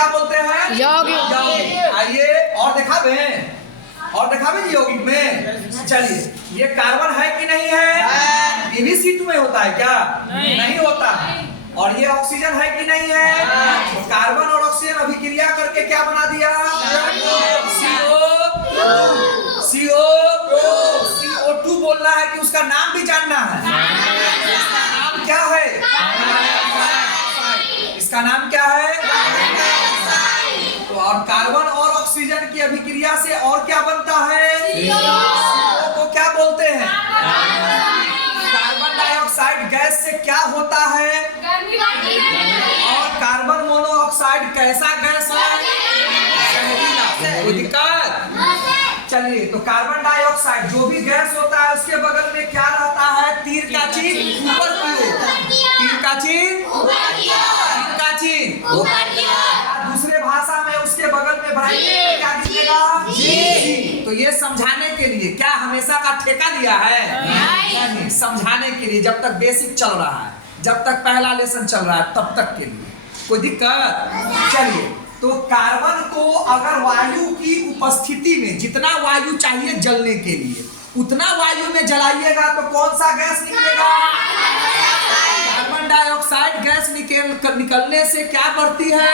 क्या बोलते हैं? यौगिक। आइए और दिखावे जी यौगिक में। चलिए, ये कार्बन है कि नहीं है? ये भी C2 में होता है क्या? नहीं होता। और ये ऑक्सीजन है कि नहीं है? तो कार्बन और ऑक्सीजन अभिक्रिया करके क्या बना दिया? CO2 बोलना है कि उसका नाम भी जानना है? नाम क्या है? इसका नाम क्या है? तो और कार्बन और ऑक्सीजन की अभिक्रिया से और क्या बनता है? CO को क्या बोलते हैं? कार्बन डाइऑक्साइड गैस से क्या होता है? और कार्बन मोनोऑक्साइड कैसा गैस है? कोई दिक्कत? चलिए, तो कार्बन डाइऑक्साइड जो भी गैस होता है उसके बगल में क्या रहता है? तीर का चिन्ह ऊपर की ओर। तीर का चिन्ह तीर का चिन्ह। दूसरे भाषा में उसके बगल में ब्रैकेट में क्या दिखेगा? जी। तो ये समझाने के लिए, क्या हमेशा का ठेका दिया है? नहीं, समझाने के लिए, जब तक बेसिक चल रहा है, जब तक पहला लेसन चल रहा है तब तक के लिए। कोई दिक्कत? चलिए, तो कार्बन को अगर वायु की उपस्थिति में जितना वायु चाहिए जलने के लिए उतना वायु में जलाइएगा तो कौन सा गैस निकलेगा? कार्बन डाइऑक्साइड गैस निकलने से क्या बढ़ती है?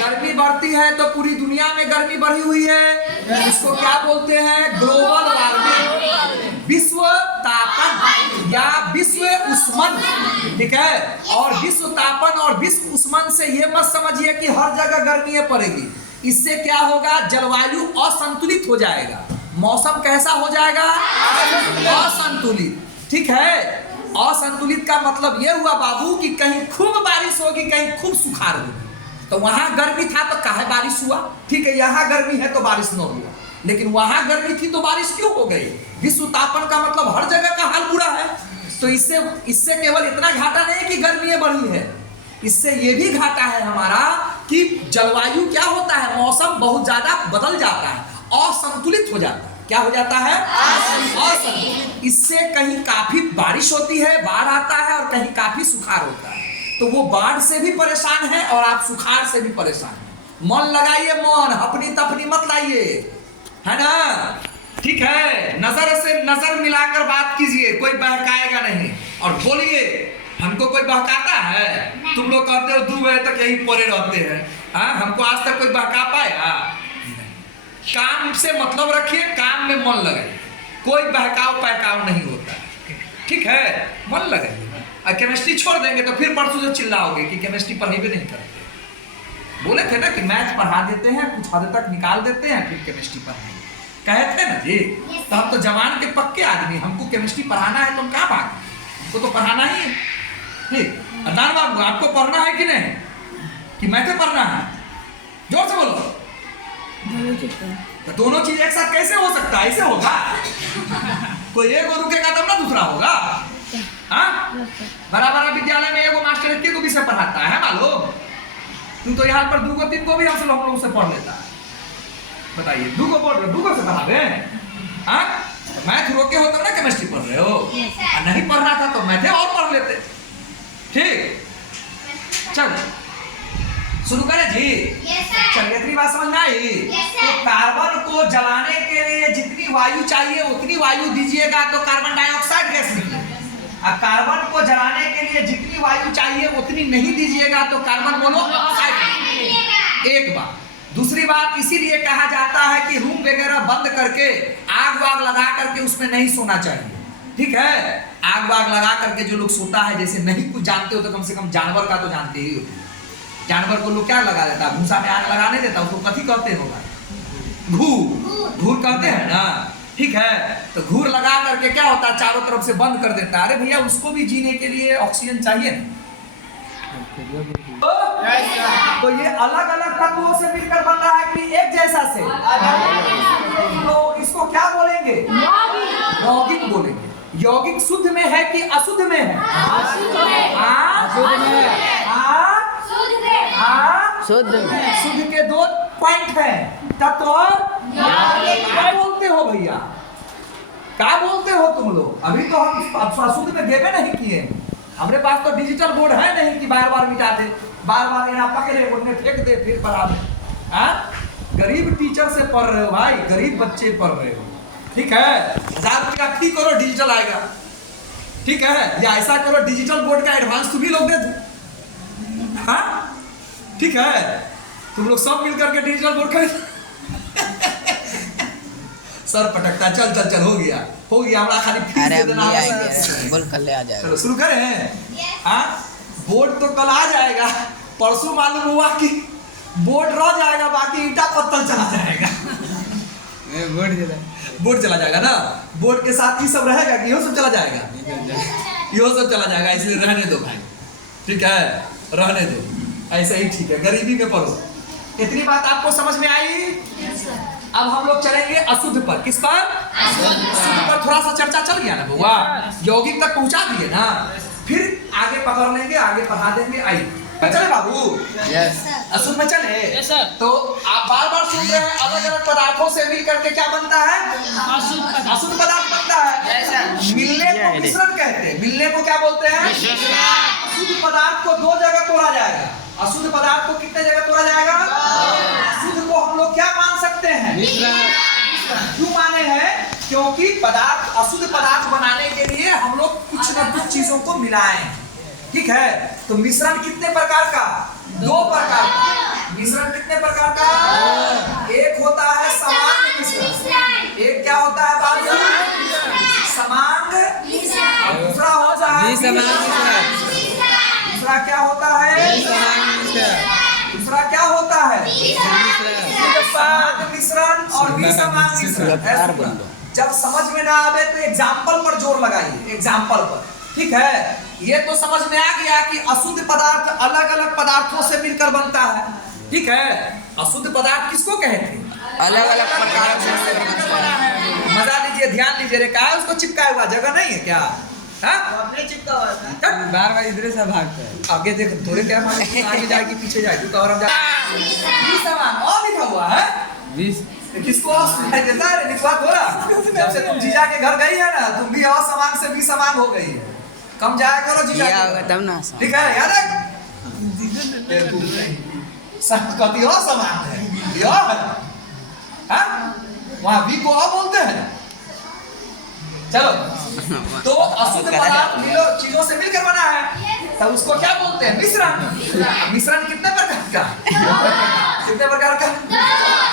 गर्मी बढ़ती है। तो पूरी दुनिया में गर्मी बढ़ी हुई है। इसको क्या बोलते हैं? ग्लोबल वार्मिंग, विश्व तापन या विश्व उष्मन। ठीक है। और विश्व तापन और विश्व उष्मन से ये मत समझिए कि हर जगह गर्मी पड़ेगी। इससे क्या होगा? जलवायु असंतुलित हो जाएगा। मौसम कैसा हो जाएगा? असंतुलित। ठीक है। असंतुलित का मतलब ये हुआ बाबू कि कहीं खूब बारिश होगी, कहीं खूब सुखाड़ होगी। तो वहां गर्मी था तो काहे बारिश हुआ? ठीक है, यहाँ गर्मी है तो बारिश न हुआ, लेकिन वहां गर्मी थी तो बारिश क्यों हो गई? विश्व तापन का मतलब हर जगह का हाल बुरा है। तो इससे केवल इतना घाटा नहीं कि गर्मी बढ़ी है, इससे ये भी घाटा है हमारा कि जलवायु क्या होता है? मौसम बहुत ज्यादा बदल जाता है, असंतुलित हो जाता है। क्या हो जाता है? असंतुलित। इससे कहीं काफी बारिश होती है, बाढ़ आता है, और कहीं काफी सुखाड़ होता है। तो वो बाढ़ से भी परेशान है और आप सुखाड़ से भी परेशान है। मन लगाइए, मन अपनी तपनी मत लाइए, है ना? ठीक है। नजर से नजर मिलाकर बात कीजिए, कोई बहकाएगा नहीं। और बोलिए, हमको कोई बहकाता है? तुम लोग कहते हो 2 बजे तक यहीं पड़े रहते हैं। हाँ, हमको आज तक कोई बहका पाया? काम से मतलब रखिए, काम में मन लगाइए। कोई बहकाव नहीं होता है। ठीक है, मन लगाइए। और केमिस्ट्री छोड़ देंगे तो फिर परसों से चिल्लाओगे कि केमिस्ट्री पढ़ेबे नहीं करते। बोले थे ना कि मैथ पढ़ा देते हैं, कुछ हद तक निकाल देते हैं, फिर केमिस्ट्री पढ़ाएंगे। कहे थे ना जी। तो हम तो जवान के पक्के आदमी, हमको केमिस्ट्री पढ़ाना है तो हम कहाँ भाग? हमको तो पढ़ाना ही है। ठीक, अदनान बाबू, आपको पढ़ना है कि नहीं? कि मैथे पढ़ना है? जोर से बोलो। तो दोनों चीज एक साथ कैसे हो सकता है? ऐसे होगा? कोई एक रुकेगा तब ना दूसरा होगा। हाँ, बड़ा विद्यालय में एगो मास्टर एक को विषय पढ़ाता है मालूम? तुम तो यहाँ पर 2 को 3 को भी हम लोग से पढ़ लेता है। बताइए, 2 को पढ़ रहे, 2 को से पढ़ावे? हाँ, तो मैथ रोके हो तब ना केमिस्ट्री पढ़ रहे हो। नहीं पढ़ रहा था तो मैथे और पढ़ लेते। ठीक, चल शुरू करें जी। चलिए, इतनी बात समझ में आई? तो कार्बन को जलाने के लिए जितनी वायु चाहिए उतनी वायु दीजिएगा तो कार्बन डाइऑक्साइड गैस निकलेगा। अब कार्बन को जलाने के लिए जितनी वायु चाहिए उतनी नहीं दीजिएगा तो कार्बन मोनोऑक्साइड। एक बात। दूसरी बात, इसीलिए कहा जाता है कि रूम वगैरह बंद करके आग वाग लगा करके उसमें नहीं सोना चाहिए। ठीक है, आग वाग लगा करके जो लोग सोता है, जैसे नहीं कुछ जानते हो तो कम से कम जानवर का तो जानते ही हो। जानवर को लोग क्या लगा देता है? भूसा में आग लगा नहीं देता, उसको कथी कहते होगा? घूर कहते हैं ना। ठीक है, तो घूर लगा करके क्या होता है? चारों तरफ से बंद कर देता है। अरे भैया, उसको भी जीने के लिए ऑक्सीजन चाहिए ना। तो ये अलग अलग तत्वों से मिलकर बन रहा है कि एक जैसा से? तो इसको क्या बोलेंगे? यौगिक बोलेंगे। यौगिक शुद्ध में है कि अशुद्ध में है? शुद्ध के 2 पॉइंट हैं, तत्व और क्या बोलते हो भैया? क्या बोलते हो तुम लोग? अभी तो हम अशुद्ध में गेबे नहीं किए। हमारे पास तो डिजिटल बोर्ड है नहीं कि बार बार मिटा दे। बार बार यहाँ पकड़े उन्हें फेंक दे फिर पढ़ा दे। हाँ, गरीब टीचर से पढ़ रहे हो भाई, गरीब बच्चे पढ़ रहे हो। ठीक है, 1000 रुपया फी करो, डिजिटल आएगा। ठीक है, या ऐसा करो डिजिटल बोर्ड का एडवांस तुम ही लोग दे दो। हाँ ठीक है, तुम लोग सब मिलकर के डिजिटल बोर्ड खरीद। सर पटकता, चल चल चल, हो गया हमारा, खाली फीस दे देना। बोल कल ले आ जाएगा। चलो शुरू करें। हाँ, बोर्ड तो कल आ जाएगा, परसों मालूम हुआ कि बोर्ड रह जाएगा, बाकी ईटा पत्थर चला जाएगा। बोर्ड चला जाएगा ना, बोर्ड के साथ ये सब रहेगा कि यो सब चला जाएगा, यो सब चला जाएगा। इसलिए रहने दो भाई, ठीक है, रहने दो, ऐसा ही ठीक है, गरीबी में पढ़ो। इतनी बात आपको समझ में आई? अब हम लोग चलेंगे अशुद्ध पर। किस पर? अशुद्ध पर थोड़ा सा चर्चा चल गया ना बुआ, यौगिक तक पहुंचा दिए ना, फिर आगे पकड़ लेंगे, आगे पढ़ा देंगे। आई चले बाबू? अशुद्ध में चले। तो आप बार बार सुन रहे हैं, अलग अलग पदार्थों से मिल करके क्या बनता है? अशुद्ध पदार्थ बनता है। मिलने को मिश्रण कहते हैं। मिलने को क्या बोलते हैं? अशुद्ध पदार्थ को दो जगह तोड़ा जाएगा। अशुद्ध पदार्थ को कितने जगह तोड़ा जाएगा? अशुद्ध को हम लोग क्या मान सकते हैं? क्यों माने हैं? क्योंकि पदार्थ, अशुद्ध पदार्थ बनाने के लिए हम लोग कुछ न कुछ चीजों को मिलाएं। ठीक है, तो मिश्रण कितने प्रकार का? दो प्रकार का। मिश्रण कितने प्रकार का? एक होता है समांग मिश्रण। एक क्या होता है बाबू? समांग। दूसरा होता है दूसरा क्या होता है? दूसरा क्या होता है? समांग मिश्रण और विसमांग मिश्रण। जब समझ में ना आवे तो एग्जाम्पल पर जोर लगाइए, एग्जाम्पल पर। ठीक है, ये तो समझ में आ गया कि अशुद्ध पदार्थ अलग अलग पदार्थों से मिलकर बनता है। ठीक है, अशुद्ध पदार्थ किसको कहते हैं? अलग अलग प्रकार से बना है। मजा लीजिए, ध्यान लीजिए। रे कहा उसको चिपकाया हुआ जगह नहीं है क्या? अपने चिपका हुआ था, बार बार इधर से भागता है। आगे देख, थोड़े क्या मालूम आगे जाएगी पीछे जाएगी तो और हम और लिखा हुआ है 20। किसको देता है? लिखवा थोड़ा। जब से तुम जीजा के घर गई है ना, तुम भी असमांग से भी समांग हो गई है। कम जाया करो जीजा के घर, तब ना। ठीक है, याद है? संस्कृति और समान है, वहाँ भी को बोलते हैं। चलो, तो अशुद्ध पदार्थ मिलो चीजों से मिलकर बना है, तब उसको क्या बोलते हैं? मिश्रण। मिश्रण कितने प्रकार का? कितने प्रकार का?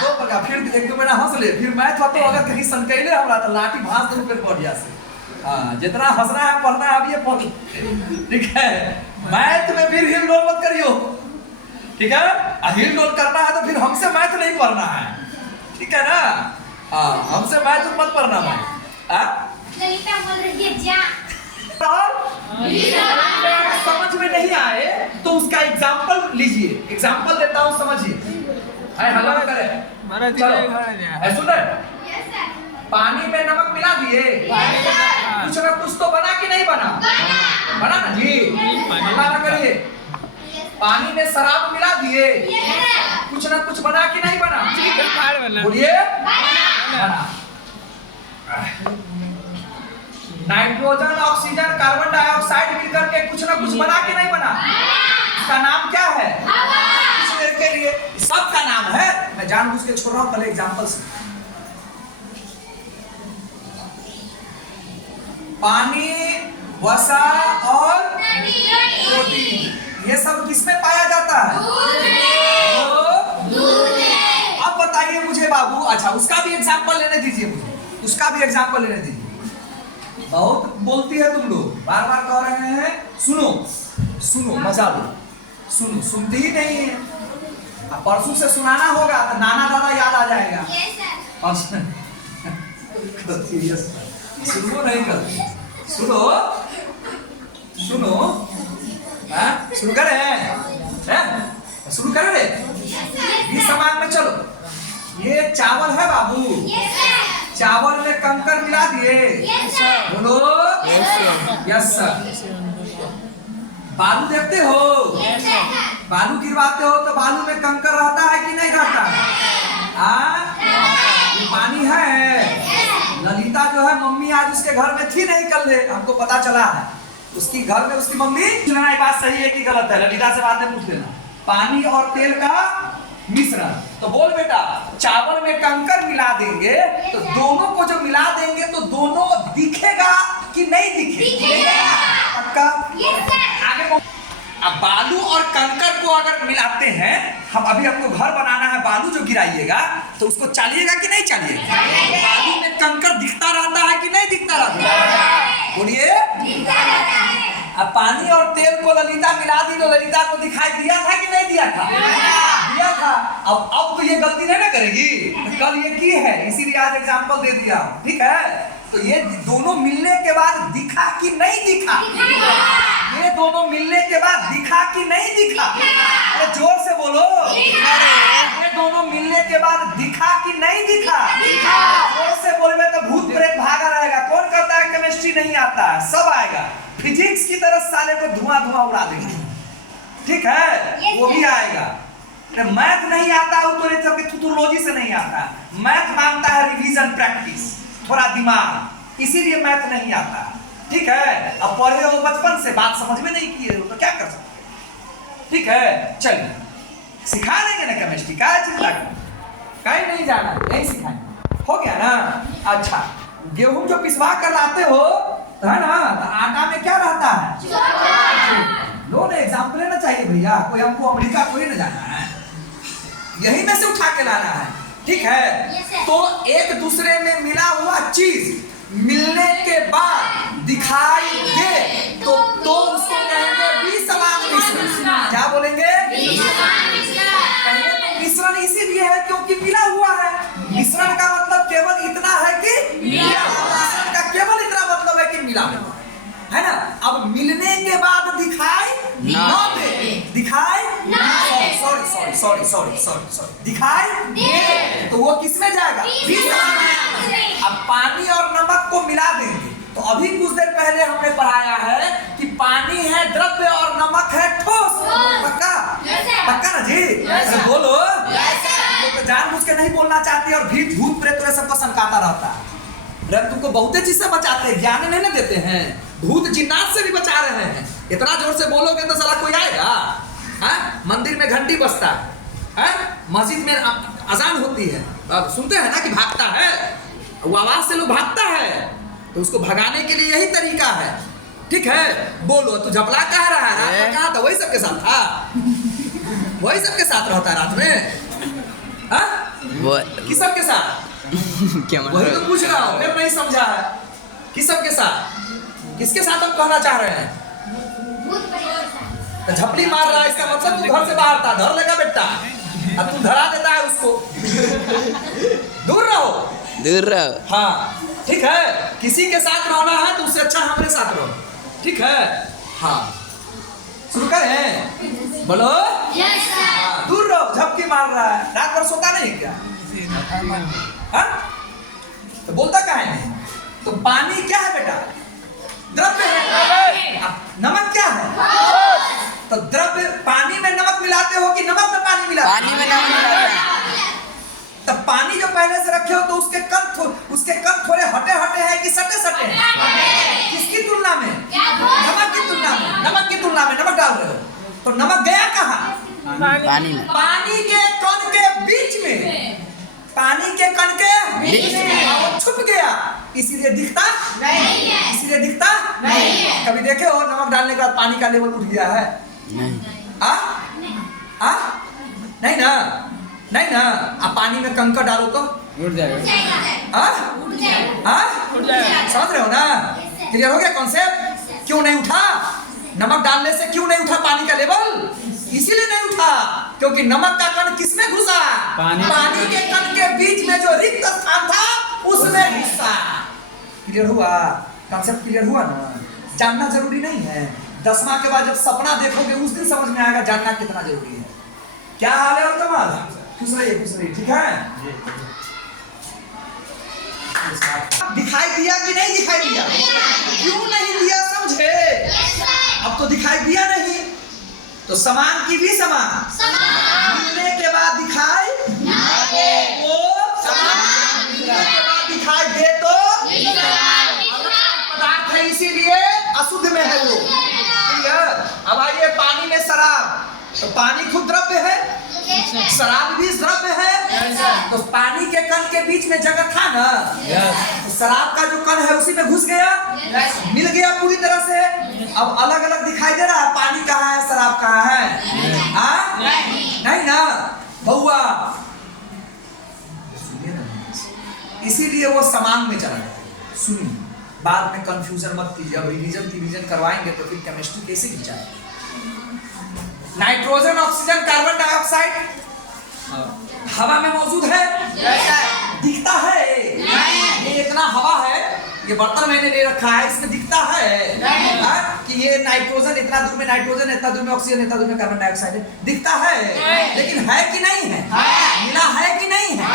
दो प्रकार। फिर एक दो महीना हंस ले, फिर मैथ तो अगर कहीं संकैले हमरा तो लाठी भांस दो फिर पढ़ जा से। हाँ, जितना हंसना है पढ़ना है, अब ये पढ़। ठीक है, मैथ में फिर हिल डोल मत करियो। ठीक है, हिल डोल करना है तो फिर हमसे मैथ नहीं पढ़ना है। ठीक है ना? हाँ, हमसे मैथ मत पढ़ना भाई। ललिता बोल रही है जा। समझ में नहीं आए तो उसका एग्जाम्पल लीजिए, एग्जाम्पल देता हूँ, समझिए। हल्ला ना करे, सुन रहे? पानी में नमक मिला दिए, कुछ ना कुछ तो बना कि नहीं बना? बना ना जी, हल्ला ना करिए। पानी में शराब मिला दिए, कुछ ना कुछ बना कि नहीं बना? बोलिए, बना। नाइट्रोजन, ऑक्सीजन, कार्बन डाइऑक्साइड मिलकर के कुछ ना कुछ बना के नहीं बना? इसका नाम क्या है? कुछ देर के लिए सबका नाम है, मैं जानबूझ के छोड़ रहा हूं, पहले एग्जांपल से। पानी, वसा और प्रोटीन, ये सब किसमें पाया जाता है? दूध। अब बताइए मुझे बाबू, अच्छा उसका भी एग्जांपल लेने दीजिए मुझे, उसका भी एग्जांपल लेने दीजिए। बहुत बोलती है तुम लोग, बार बार कह रहे हैं सुनो सुनो, मजा लो, सुनो, सुनती ही नहीं है। अब परसों से सुनाना होगा तो नाना दादा याद आ जाएगा। सुनो नहीं करती, सुनो सुनो, शुरू करें? शुरू करें रे? ये सामान में चलो, ये चावल है बाबू, चावल में कंकर मिला दिए, बोलो यस सर। बालू देखते हो, बालू गिरवाते हो तो बालू में कंकर रहता है कि नहीं रहता? ये पानी है। ललिता जो है मम्मी आज उसके घर में थी नहीं, कल हमको पता चला है, उसकी घर में उसकी मम्मी सुनना, ये बात सही है कि गलत है, ललिता से बाद में पूछ लेना। पानी और तेल का मिश्रण, तो बोल बेटा चावल में कंकर मिला देंगे तो दोनों को जो मिला देंगे तो दोनों दिखेगा कि नहीं दिखेगा? पक्का? आगे बोल। अब बालू और कंकर को अगर मिलाते हैं, हम अभी आपको घर बनाना है, बालू जो गिराइएगा तो उसको चालिएगा कि नहीं चालिएगा? बालू में कंकर दिखता रहता है कि नहीं दिखता रहता है? बोलिए। अब पानी और तेल को ललिता मिला दी तो ललिता को दिखाई दिया था कि नहीं दिया था? दिया था। अब तो ये गलती नहीं ना करेगी, कल ये की है, इसीलिए आज एग्जाम्पल दे दिया, ठीक है? तो ये दोनों मिलने के बाद दिखा कि नहीं दिखा? ये दोनों मिलने के बाद दिखा कि नहीं दिखा? अरे जोर से बोलो। ये दोनों मिलने के बाद दिखा कि नहीं दिखा? जोर से बोलबे तो भूत प्रेत भागा रहेगा। कौन कहता है केमिस्ट्री नहीं आता है? सब आएगा। फिजिक्स की तरह साले को धुआं धुआं उड़ा देंगे, ठीक है? वो भी आएगा। मैथ नहीं आता तो थ्योलॉजी से नहीं आता। मैथ मांगता है रिवीजन, प्रैक्टिस, थोड़ा दिमाग, इसीलिए मैथ नहीं आता, ठीक है? अब पढ़े हो बचपन से, बात समझ में नहीं किए हो तो क्या कर सकते, ठीक है? चलिए सिखा देंगे ना केमिस्ट्री, क्या चिंता कहीं नहीं जाना, नहीं सिखाएंगे, हो गया ना? अच्छा, गेहूं जो पिसवा कर लाते हो है ना, आटा में क्या रहता है? लो ना एग्जाम्पल लेना चाहिए भैया, कोई हमको अमेरिका कोई ना जाना है, यही में से उठा के लाना है, ठीक है? तो एक दूसरे में मिला हुआ चीज मिलने के बाद दिखाई दे तो उसको कहेंगे विसमान मिश्रण। क्या बोलेंगे? मिश्रण इसीलिए है क्योंकि मिला हुआ है। मिश्रण का मतलब केवल इतना है कि मिला हुआ। मिश्रण का केवल इतना मतलब है कि मिला हुआ है ना। अब मिलने के बाद दिखाई न दे, दिखाई सॉरी दिखाई दे तो वो किसमें जाएगा? अब पानी और नमक को मिला देंगे तो अभी कुछ देर पहले हमने पढ़ाया है कि पानी है द्रव्य और नमक है ठोस। पक्का? पक्का ना जी? बोलो। तो जानबूझ के नहीं बोलना चाहती और भी भूत प्रेत सबको संकाता रहता है। तुमको बहुते चीज से बचाते हैं, ज्ञान नहीं ना देते हैं, भूत जिन्नात से भी बचा रहे हैं। इतना जोर से बोलोगे तो साला कोई आएगा? मंदिर में घंटी बजता है, मस्जिद में अजान होती है, सुनते हैं ना कि भागता है, वो आवाज से लोग भागता है, तो उसको भगाने के लिए यही तरीका है, ठीक है? बोलो तू झपला कह रहा है? रात में कहा था? वही सबके साथ था, वही सबके साथ रहता है रात में, किस सबके साथ? क्या वही तो पूछ रहा हूँ, फिर नहीं समझा है, किस सबके साथ? किसके साथ हम कहना चाह रहे हैं? तो झपली मार रहा है इसका मतलब तू घर से बाहर था, धर लेगा बेटा, अब तू धरा देता है उसको। दूर रहो, दूर रहो। हाँ ठीक है, किसी के साथ रहना है तो उससे अच्छा हमारे साथ रहो, ठीक है? हाँ शुरू करें, बोलो। हाँ, दूर रहो, झपकी मार रहा है, रात भर सोता नहीं क्या? हाँ? तो बोलता क्या है? तो पानी क्या है बेटा? द्रव्य है। नमक क्या है? तो द्रव्य, पानी में नमक मिलाते हो कि नमक में पानी मिलाते हो? पानी में नमक मिलाते हो। तब पानी जो पहले से रखे हो तो उसके कण थोड़े हटे हटे हैं कि सटे सटे हैं? किसकी तुलना में? नमक की तुलना में। नमक की तुलना में नमक डाल रहे हो तो नमक गया कहाँ? पानी में। पानी के कण के बीच में, पानी के कण के बीच में वो छुप गया, इसीलिए दिखता नहीं है। इसीलिए दिखता नहीं है। कभी देखे हो नमक डालने के बाद पानी का लेवल उठ गया है? नहीं। नहीं ना, नहीं ना। अब पानी में कंकर डालो तो उठ जाएगा। समझ रहे हो ना? क्लियर हो गया कॉन्सेप्ट? क्यों नहीं उठा? नमक डालने से क्यों नहीं उठा पानी का लेवल? इसीलिए नहीं उठा क्योंकि नमक का कण किसमें घुसा? पानी के कण के बीच में जो रिक्त स्थान था उसमें घुसा। क्लियर हुआ? कॉन्सेप्ट क्लियर हुआ ना? जानना जरूरी नहीं है, 10वां के बाद जब सपना देखोगे उस दिन समझ में आएगा जानना कितना जरूरी है। क्या हाल है और कमाल? खुश रहिए, ठीक है? दिखाई दिया कि नहीं दिखाई दिया? क्यों नहीं दिया समझे? अब तो दिखाई दिया नहीं तो समान की भी समान, मिलने के बाद दिखाई वो समान, मिलने के बाद दिखाई दे तो पदार्थ है, इसीलिए अशुद्ध में है वो। तो पानी खुद द्रव्य है, शराब भी द्रव्य है। तो पानी के कण के बीच में जगह था ना, तो शराब का जो कण है उसी में घुस गया, मिल गया पूरी तरह से। अब अलग अलग दिखाई दे रहा है, पानी कहाँ है शराब कहाँ है? हाँ नहीं ना बउआ, इसीलिए वो समांग में चला जाता है। सुनिए, बाद में कंफ्यूजन मत कीजिए, अब रिवीजन करवाएंगे तो फिर केमिस्ट्री कैसे खिंचाए। नाइट्रोजन, ऑक्सीजन, कार्बन डाइऑक्साइड हवा में मौजूद है, दिखता है? ये इतना हवा है, ये बर्तन मैंने ले रखा है, इसमें दिखता है कि ये नाइट्रोजन इतना दूर में, नाइट्रोजन इतना दूर में, ऑक्सीजन इतना दूर में, कार्बन डाइऑक्साइड है, दिखता है। लेकिन है कि नहीं है? मिला है कि नहीं है?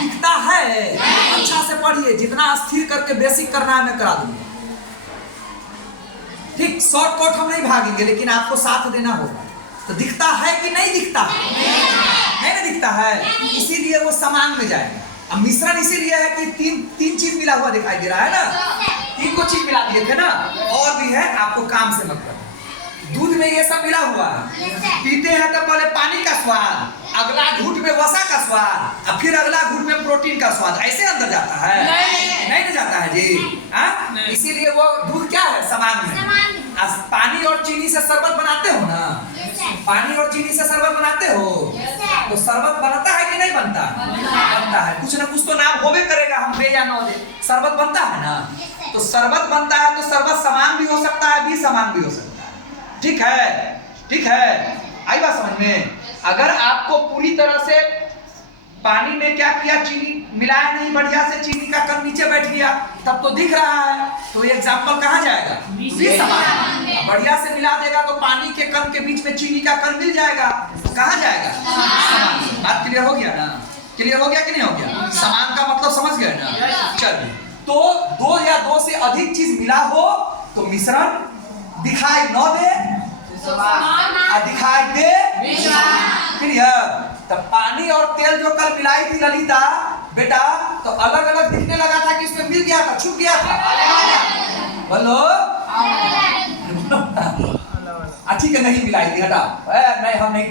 दिखता है। अच्छा से पढ़िए, जितना स्थिर करके बेसिक करना है मैं करा दूंगा। ठीक, शॉर्ट कट हम नहीं भागेंगे, लेकिन आपको साथ देना होगा। तो दिखता है कि नहीं दिखता? नहीं ना दिखता है, इसीलिए वो समांग में जाएगा। अब मिश्रण इसीलिए है कि तीन चीज मिला हुआ दिखाई दे रहा है ना, 3 को चीज मिला दिए थे ना, और भी है, आपको काम से मतलब। दूध में ये सब मिला हुआ है, पीते हैं तो पहले पानी का स्वाद, अगला घूंट में वसा का स्वाद, और फिर अगला घूंट में प्रोटीन का स्वाद, ऐसे अंदर जाता है? नहीं जाता है जी। हाँ, इसीलिए वो दूध क्या है? समांग में। पानी और चीनी से शरबत बनाते हो ना, पानी और चीनी से शरबत बनाते हो, तो शरबत बनता है कि नहीं बनता? बनता है, कुछ ना कुछ तो नाम होबे करेगा, हम दे या ना दे, शरबत बनता है ना। तो शरबत बनता है तो शरबत समान भी हो सकता है, भी समान भी हो सकता है। ठीक है, ठीक है, आई बात समझ में? अगर आपको पूरी तरह से पानी में क्या किया, चीनी मिलाया नहीं बढ़िया से, चीनी का कण नीचे बैठ गया, तब तो दिख रहा है, तो एग्जाम्पल कहाँ जाएगा? समान। बढ़िया से मिला देगा तो पानी के कण के बीच में चीनी का कण मिल जाएगा, कहाँ जाएगा? समान। बात क्लियर हो गया ना? क्लियर हो गया कि नहीं हो गया? समान का मतलब समझ गए ना? चलिए, तो 2 या 2 से अधिक चीज मिला हो तो मिश्रण दिखाई न दे, दिखाई दे क्लियर। तब पानी और तेल जो कल मिलाई थी ललिता बेटा, तो अलग अलग दिखने लगा था कि इसमें मिल गया था, छुप गया था। बोलो ठीक है, नहीं मिलाई थी, हटाओ, नहीं हम नहीं